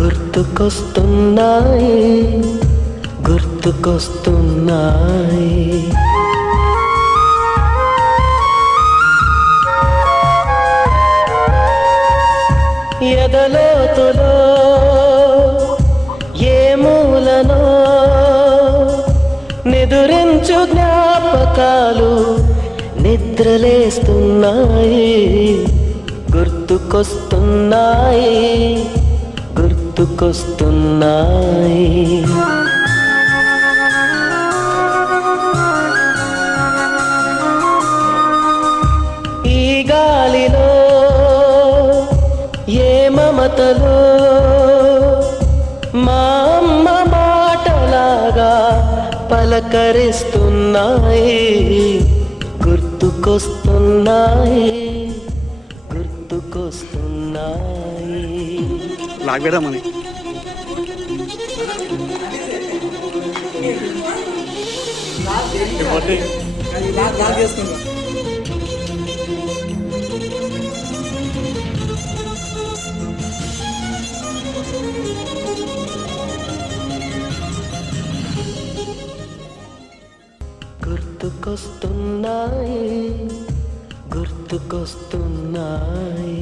గుర్తుకొస్తున్నాయి గుర్తుకొస్తున్నాయి ఎదలోతులో ఏ మూలనో నిదురించు జ్ఞాపకాలు నిద్రలేస్తున్నాయి గుర్తుకొస్తున్నాయి గుర్తుకొస్తున్నాయి ఈ గాలిలో ఏ మమతలో మా అమ్మ మాటలాగా పలకరిస్తున్నాయి గుర్తుకొస్తున్నాయి గుర్తుకొస్తున్నాయి లాగేదామని గుర్తుకొస్తున్నాయి గుర్తుకొస్తున్నాయి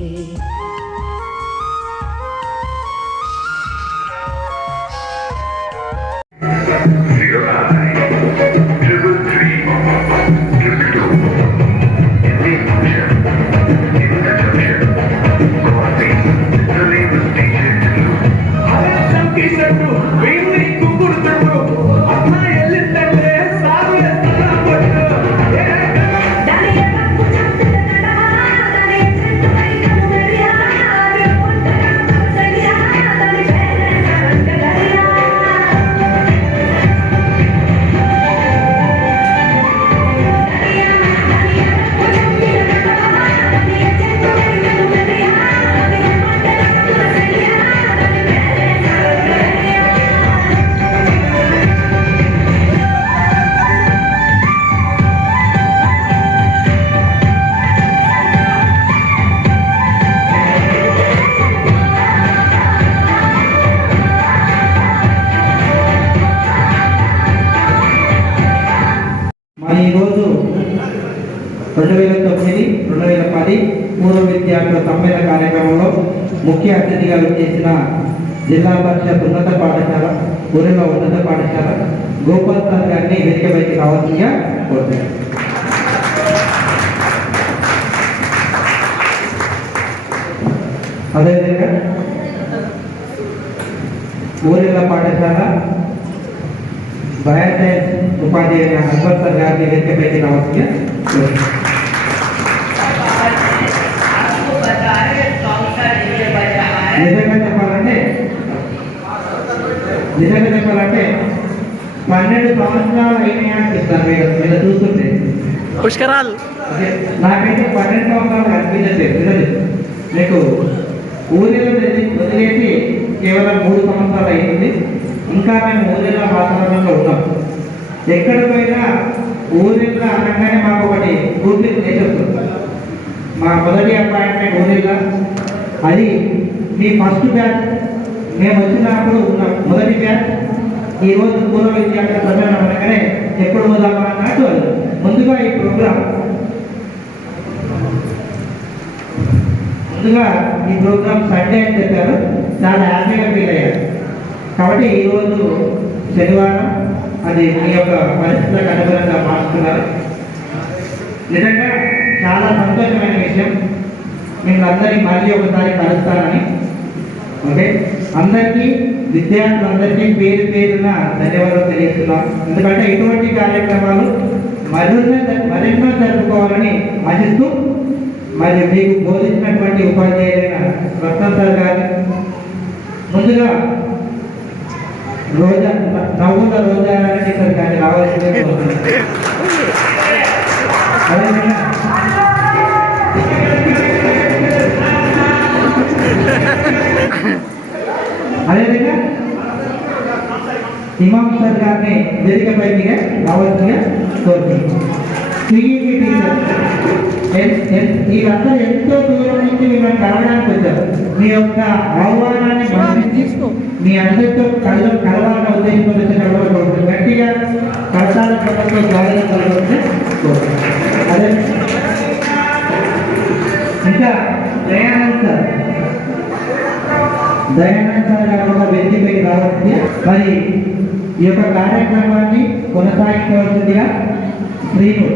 ఈరోజు 2009-2010 పూర్వ విద్యార్థుల సమ్మేళన కార్యక్రమంలో ముఖ్య అతిథిగా చేసిన జిల్లా పరిషత్ ఉన్నత పాఠశాల ఊరిలో ఉన్నత పాఠశాల గోపాల్ సార్ గారిని వేదికపైకి రావాల్సిందిగా కోరుతున్నాను. అదేవిధంగా ఊరిలో పాఠశాల బయోసైన్స్ ఉపాధ్యాయుల అక్బర్ సార్ గారిని వేదికపైకి రావాల్సిందిగా కోరుతున్నాను. నిజంగా చెప్పాలంటే 12 సంవత్సరాలు అయినాయి అనిపిస్తారు మీరు చూస్తుంటే పుష్కరాలు. నాకైతే 12 సంవత్సరాలు అనిపించట్లేదు. మీకు ఊరిలో వదిలేసి కేవలం 3 సంవత్సరాలు అయింది. ఇంకా మేము ఊరిలో వాతావరణంలో ఉన్నాం. ఎక్కడ పోయినా ఊరిలో అనగానే మాకు ఒకటి పూర్తి చేసేస్తుంది. మా మొదటి అపాయింట్మెంట్ ఊరిలో అది మీ ఫస్ట్ బ్యాచ్. మేము వచ్చినప్పుడు ఉన్న మొదటి బ్యాచ్ ఈరోజు పూర్వ విద్యార్థుల సమ్మేళనం అనగానే ఎప్పుడు పోదామా అన్నట్టు ముందుగా ఈ ప్రోగ్రాం సండే అని చెప్పారు. చాలా హ్యాపీగా ఫీల్ అయ్యారు. కాబట్టి ఈరోజు శనివారం అది మీ యొక్క పరిస్థితులకు అనుగుణంగా మార్చుకున్నారు. నిజంగా చాలా సంతోషమైన విషయం. మిమ్మల్ని మళ్ళీ ఒకసారి కలుస్తానని. ఓకే, అందరికీ విద్యార్థులందరికీ పేరు పేరున ధన్యవాదాలు తెలియజేస్తున్నాం. ఎందుకంటే ఇటువంటి కార్యక్రమాలు మరెన్నో జరుపుకోవాలని ఆశిస్తూ మరి మీకు బోధించినటువంటి ఉపాధ్యాయులైన రత్న సార్ గారు ముందుగా రోజా నవ్వుల రోజా అనేది సార్ కానీ రావాల్సిందే. అదేవిధంగా ఇమాం సార్ గారిని వేదికపైకి రావాల్సిందిగా కోరుతున్నాను. వీళ్ళందరూ ఎంతో దూరం నుంచి మిమ్మల్ని కలవడానికి వచ్చారు. మీ యొక్క ఆహ్వానాన్ని గమనించి మీ అందరితో కలవాలన్న ఉద్దేశంతో కలవాలి గట్టిగా కలసాల క్రమంలో స్వాగతం కలవాలంటే అదే ఇంకా దయానంద్ సార్ గారు కూడా వేదికపైకి రావాల్సింది. మరి ఈ యొక్క కార్యక్రమాన్ని కొనసాగించవలసిందిగా శ్రీను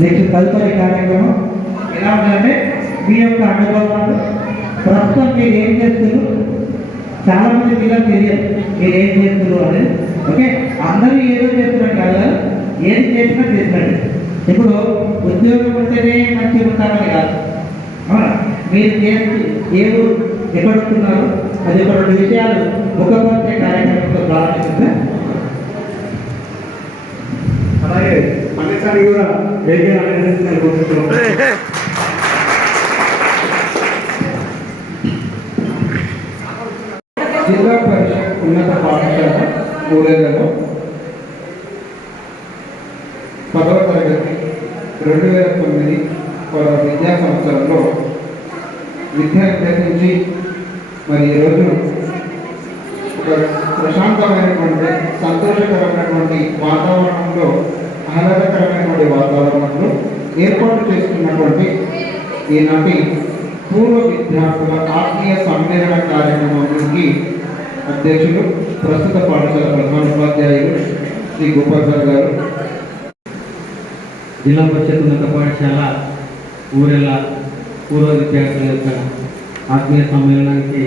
నెక్స్ట్ తదుపరి కార్యక్రమం ఎలా ఉందంటే మీ యొక్క అనుభవాలు ప్రస్తుతం మీరు ఏం చేస్తున్నారు, చాలా మంది పిల్లలు తెలియదు మీరు ఏం చేస్తున్నారు అనేది. ఓకే, అందరూ ఏదో చేస్తున్నారు కాదు, ఏది చేసినా చేసినట్టు. ఇప్పుడు ఉద్యోగం ఉంటేనే మంచిగా ఉంటామని కాదు, అవునా? మీరు చేసి ఏ ఊరు ఎక్కడుంటున్నారు అది ఒక 2 విషయాలు ముఖపరిచే కార్యక్రమంతో ప్రారంభిస్తుందా. అలాగే మళ్ళీసారి కూడా జిల్లా పరిషత్ ఉన్నత పాఠశాల ఊరేలలో 10వ తరగతి 2009 విద్యా సంవత్సరంలో విద్య అభ్యసించి మరి ఈరోజు ఒక ప్రశాంతమైనటువంటి సంతోషకరమైనటువంటి వాతావరణంలో ఆహ్లాదకరమైనటువంటి వాతావరణంలో ఏర్పాటు చేసుకున్నటువంటి ఈనాటి పూర్వ విద్యార్థుల ఆత్మీయ సమ్మేళన కార్యక్రమానికి అధ్యక్షులు ప్రస్తుత పాఠశాల ప్రధానోపాధ్యాయులు శ్రీ గోపాల్ గారు, జిల్లా పరిషత్ ఉన్నత పాఠశాల ఊరెల పూర్వ విద్యార్థుల యొక్క ఆత్మీయ సమ్మేళనానికి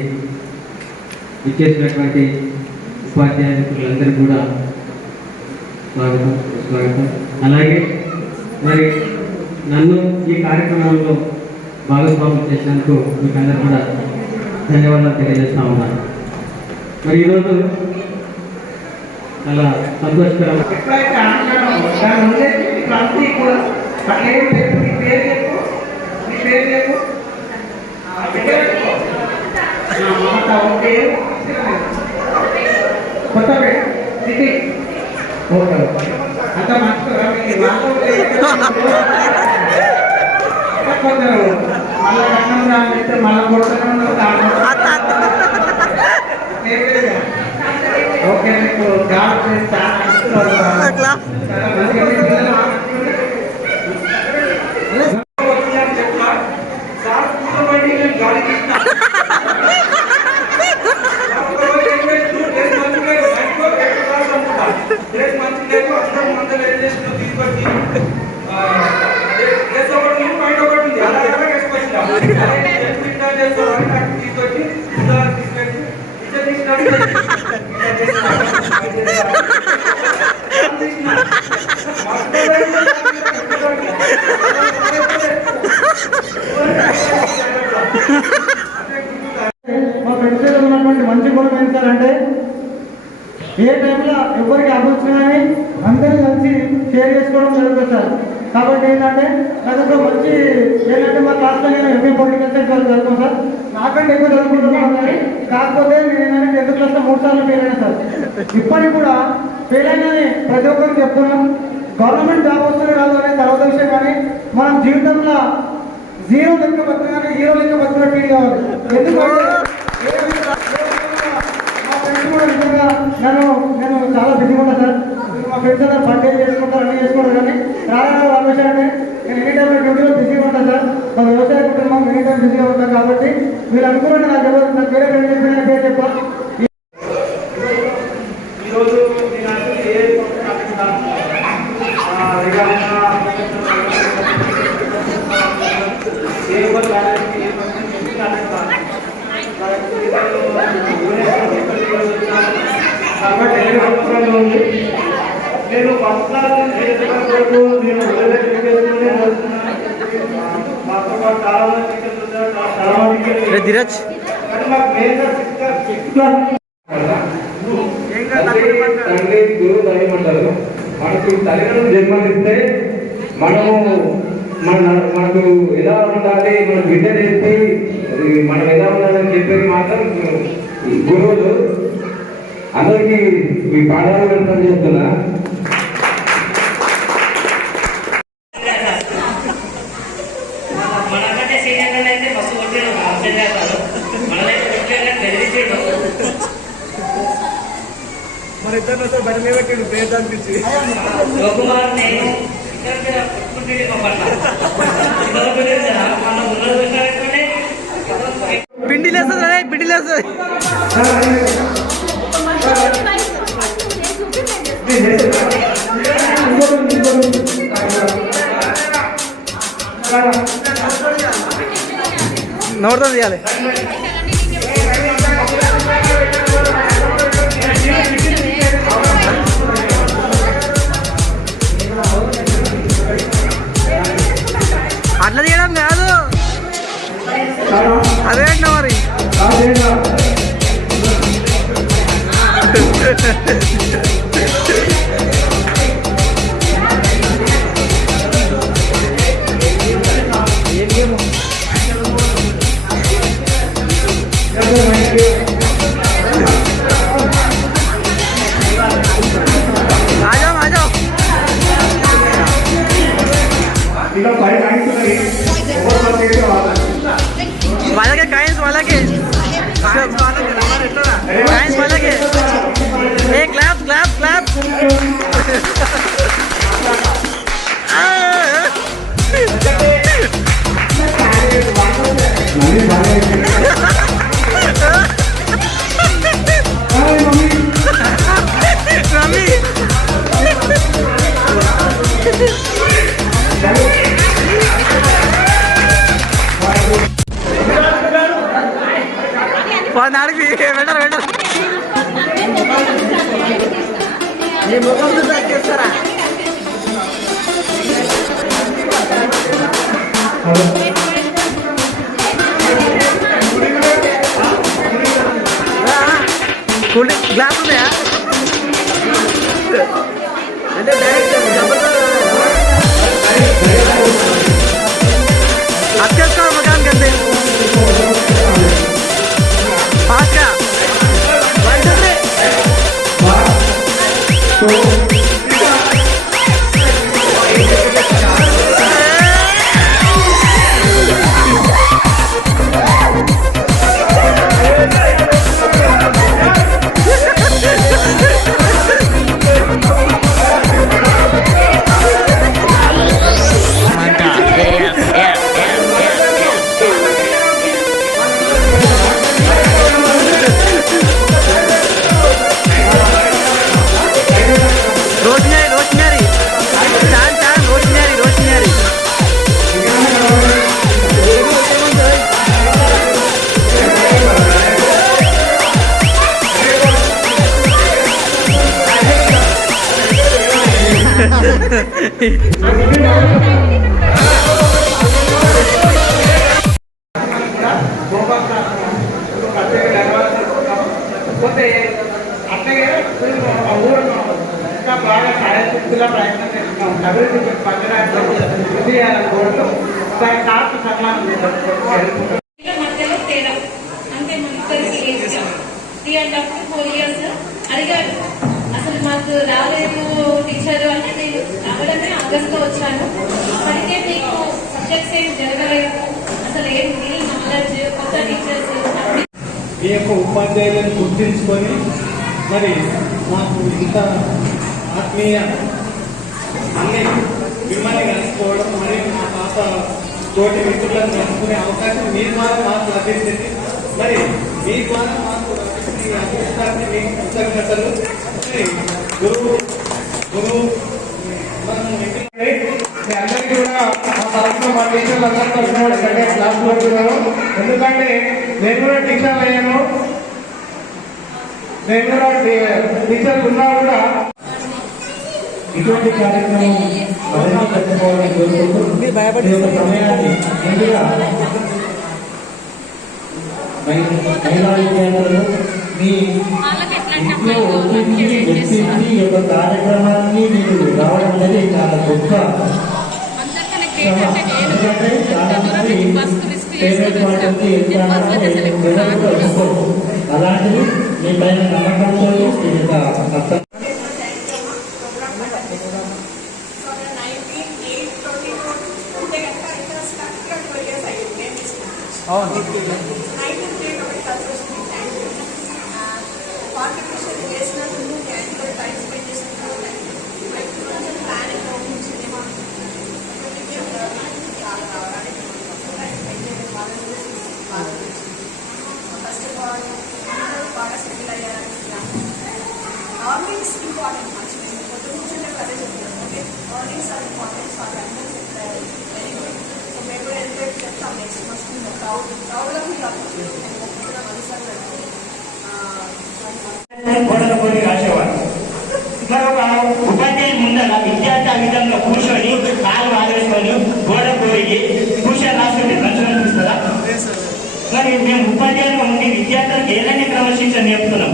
ఇచ్చేసినటువంటి ఉపాధ్యాయులందరికీ కూడా స్వాగతం. అలాగే మరి నన్ను ఈ కార్యక్రమంలో భాగస్వామ్యం చేసినందుకు మీకు అందరూ కూడా ధన్యవాదాలు తెలియజేస్తా ఉన్నాను. మరి ఈరోజు చాలా సంతోషకరం. అంత మంచి మళ్ళా కన్నం రాస్తే మళ్ళా కొడుతున్నాం. ఓకే, మీకు గాలి చేస్తా మా ఫ్రెండ్స్ ఉన్నటువంటి మంచి గుణం ఏంటంటే ఏ టైంలో ఎవరికి అవ్వచ్చు కానీ అందరూ కలిసి షేర్ చేసుకోవడం జరుగుతుంది సార్. కాబట్టి ఏంటంటే నాకు ఒక మంచి ఏంటంటే మా క్లాస్లో నేను ఎంఏ పొలిటికల్ సైన్స్ వాళ్ళు చదువుతాను సార్. నాకంటే ఎక్కువ చదువుకుంటున్నాను కానీ కాకపోతే నేను ఏంటంటే 10th క్లాస్లో 3 సార్లు ఫెయిల్ అయినా సార్. ఇప్పటికి కూడా ఫెయిల్ అయినని ప్రతి ఒక్కరికి చెప్తున్నాం. గవర్నమెంట్ జాబ్ వస్తుంది రాదు అనేది తర్వాత విషయం, కానీ మనం జీవితంలో 0 లెక్క బతుకుగానే హీరో లెక్క బతుకున్న ఫీల్ కావాలి. ఎందుకంటే మా ఫ్రెండ్స్ కూడా నిజంగా నేను చాలా బిజీగా ఉంటాను సార్. మా ఫ్రెండ్స్ అందరూ బర్త్డే చేసుకుంటారు, అన్నీ చేసుకుంటారు, కానీ రాజా రమేష్ అంటే నేను ఎనీ టైంలో డ్యూటీలో బిజీగా ఉంటాను సార్. మా వ్యవసాయ కుటుంబం ఎనీ టైం బిజీగా ఉంటాను. కాబట్టి మీరు అనుకున్నట్టు నాకు ఎవరు నాకు వేరే ఫ్రెండ్ చెప్పిన పేరు చెప్ప ఈరోజు నేను ఫస్ట్ క్లాస్ వరకు నేను మాతో పాటు చాలా మంది ధీరజ్ కానీ మాకు మెయిన్గా 6th క్లాస్ తండ్రి గురువు దైవం అంటారు. మనకు తల్లిదండ్రులు జన్మనిస్తే మనకు ఎలా ఉండాలి, మన బిడ్డ చెప్పి మనం ఎలా ఉండాలని చెప్పేది మాత్రం గురువులు. అందరికీ మీ పాఠాలు వెళ్తాను చెప్తున్నా. మనకంటే సీనియర్ అయితే బస్సు కొట్టాడు మనదైతే మరి ఇద్దరు బరి మీద పెట్టాడు పేరు అనిపించి పిండి లేస్తుంది పిండి లేస్తుంది నోటితో తీయాలి అట్లా తీయడం కాదు అదే అంటున్నా మరి వాళ్ళకే కాయిన్స్ వాళ్ళకే కాయిన్స్ వాళ్ళకే ఏ క్లాప్ క్లాప్ క్లాప్ మమ్మీ నాడికి వెళ్ళరు వెళ్ళరు చేస్తారా గ్లాస్ ఉన్నాయా అంటే డైరెక్ట్ అత్యవసర మకాన్ కంటే ఫాస్ట్గా 1 2 3 పోతే అట్లాగే ఊరు ఇంకా బాగా సాయశక్తిగా ప్రయత్నం చేస్తున్నాం. అభివృద్ధి పట్టణాన్ని కోరుతూ దాని నాకు సన్మానం మధ్యలో తేడా అంటే మన ఇద్దరికి 3.5 to 4 years అడిగారు. అసలు మాకు రాలేదు టీచర్ అంటే నేను రావడమే ఆగస్ట్లో వచ్చాను. అప్పటికే మీకు సబ్జెక్ట్స్ ఏం జరగలేదు, అసలు ఏంటి నాలెడ్జ్, కొత్త టీచర్స్. ఈ యొక్క ఉపాధ్యాయులను గుర్తించుకొని మరి మాకు ఇంత ఆత్మీయ అన్ని మిమ్మల్ని కలుసుకోవడం మరియు మా పాప తోటి మిత్రులను కలుసుకునే అవకాశం మీ ద్వారా మాకు లభించింది. మరి మీ ద్వారా మాకు ఈ అభివృద్ధాన్ని మీకు కృతజ్ఞతలు. గురువు అందరికీ కూడా మా తరఫున మా టీచర్లు అందరితో క్లాస్ పెడుతున్నారు. ఎందుకంటే నేను కూడా టీచర్ అయ్యాను, నేను కూడా టీచర్లు ఉన్నా కూడా ఇటువంటి కార్యక్రమం మరింత పెట్టుకోవాలని కోరుకుంటూ సమయాన్ని ముందుగా మహిళా విద్యార్థులు మీ ఇంట్లో ఒత్తిడిని వ్యక్తిని ఈ యొక్క కార్యక్రమాన్ని మీరు రావడం అనేది చాలా గొప్ప. ఎందుకంటే చాలా మంది పేమెంట్ వాళ్ళకి అలాంటిది మీ పైన నమ్మకంతో అర్థం. అవును ఇంపార్టెంట్ మంచి పొద్దు కూర్చుంటే అదే చెప్తాను okay mornings are important so అది అందరూ చెప్పారు వెరీ గుడ్ సో మేము కూడా ఎంకరేజ్ చేస్తాం నెక్స్ట్ వస్తుంది ప్రౌడ్గా ఫీల్ అవుతుంది నేను పొద్దున మనుషులు గోడల పోటీ రాసేవాడు. మరి ఒక ఉపాధ్యాయుని ముందర విద్యార్థి ఆ విధంగా కూర్చొని కాలు ఆదరించుకొని గోడ పోయి కూర్చొని రాస్తుంటే మంచిగా అనిపిస్తుందా? మరి మేము ఉపాధ్యాయులుగా ఉండి విద్యార్థులకు ఏదైనా క్రమశిక్షణ నేర్పుతున్నాం.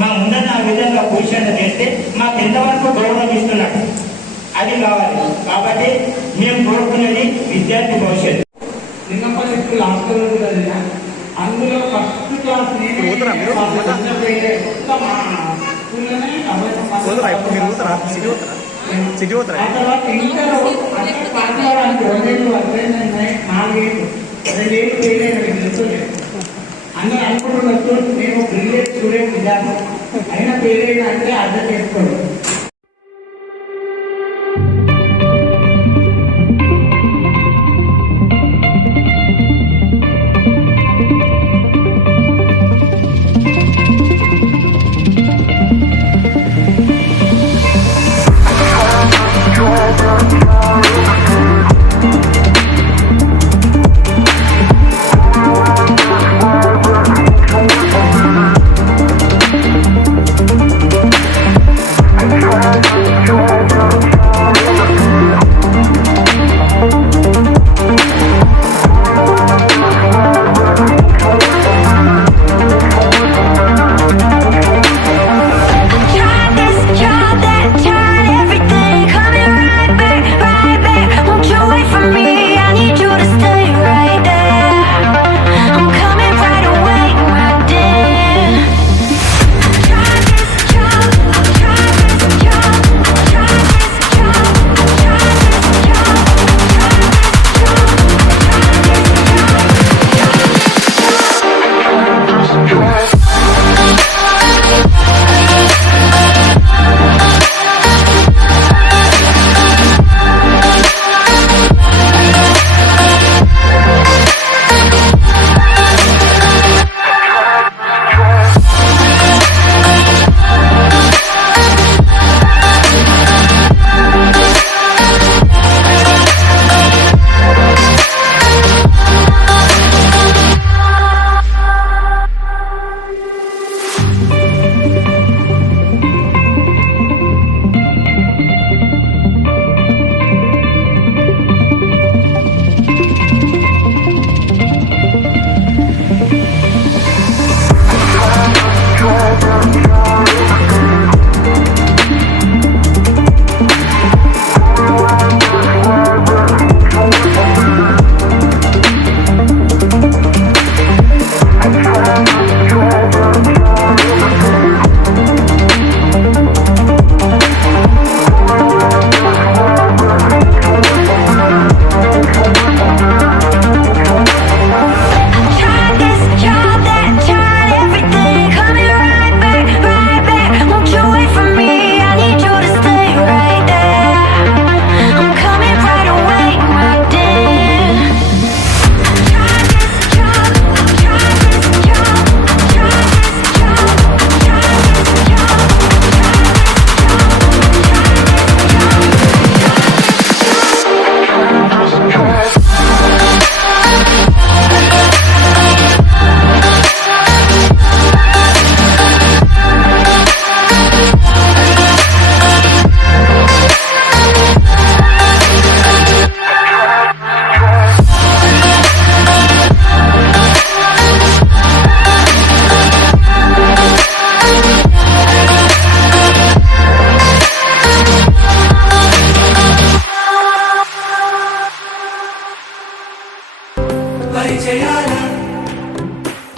మా ముందర ఆ విధంగా కూర్చొని చేస్తే మాకు ఎంతవరకు గౌరవం ఇస్తున్నాడు అది కావాలి. కాబట్టి మేము కోరుకునేది విద్యార్థి భవిష్యత్తు. చిన్నప్పటి స్కూల్ హాస్టల్ ఉంటుంది అందులో ఫస్ట్ క్లాస్ అందరూ అనుకుంటున్నట్టు నేను బ్రిలియట్ స్టూడెంట్ విద్యార్థి అయినా పేరైనా అంటే అర్థం చేసుకోండి.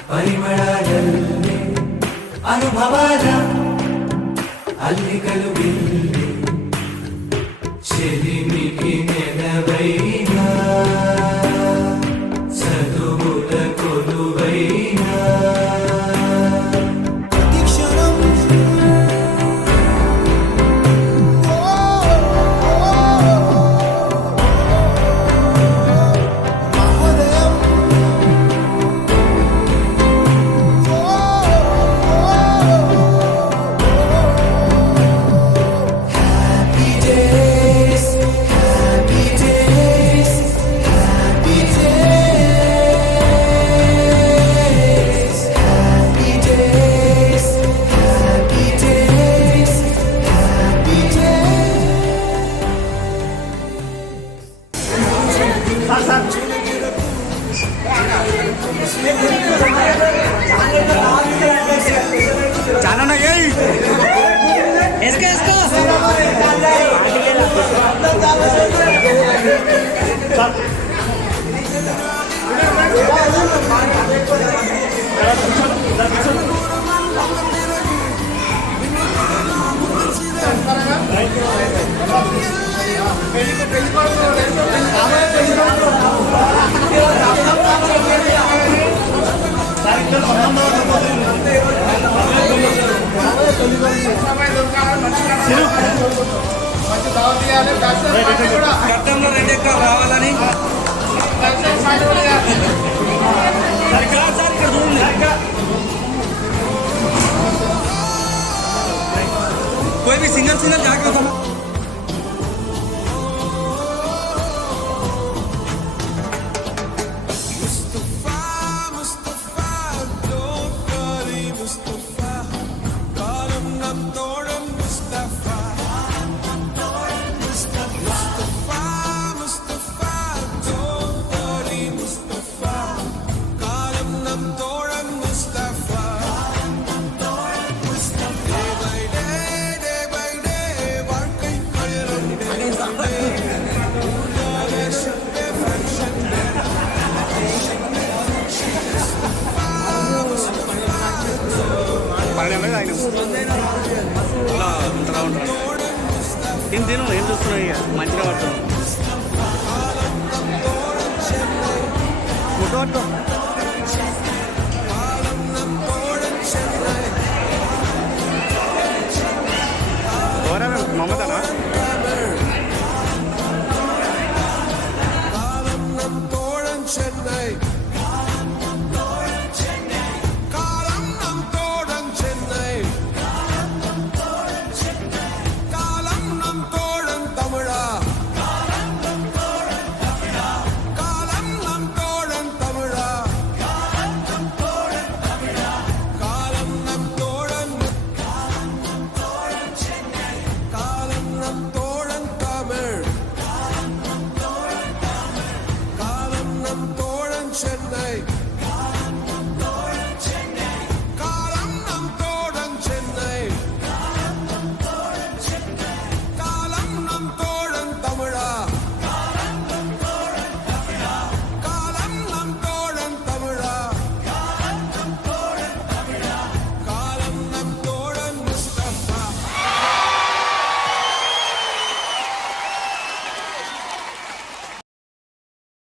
ಪರಿಮಳದಲ್ಲಿ ಅನುಭವದ ಅಲ್ಲಿಗಲು ಬಿಲ್ಲಿ చెలిమికి నెలవైన చదువుల కొలువైన గతంలో 2 ఎకరాలు రావాలని कोई भी सिंगल सिंगल जाके తిను ఏం చూస్తున్నాయి మంచిగా పడుతుంది ముట్టు